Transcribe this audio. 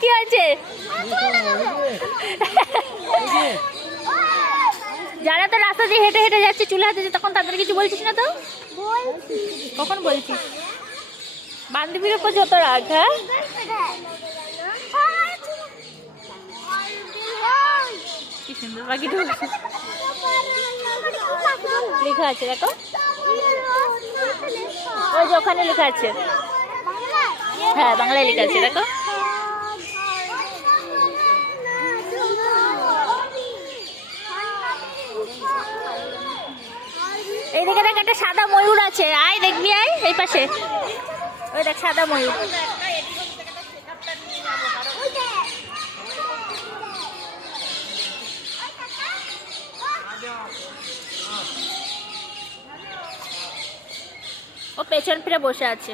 কি আছে? যারা তো রাস্তা দিয়ে হেঁটে হেঁটে যাচ্ছে চুলে হাতে তখন তাদের কিছু বলছিস না তো? কখন বলছিস? বান্ধবীর উপর যত রাগ। হ্যাঁ, কি সুন্দর পাখিটা লেখা আছে দেখো, ওই যে ওখানে লেখা আছে। হ্যাঁ, বাংলায় লেখা আছে দেখো। এই দিকে দেখ একটা সাদা ময়ূর আছে, আয় দেখবি, আয় এই পাশে, ওই দেখ সাদা ময়ূর। ও পেছন ফিরে বসে আছে।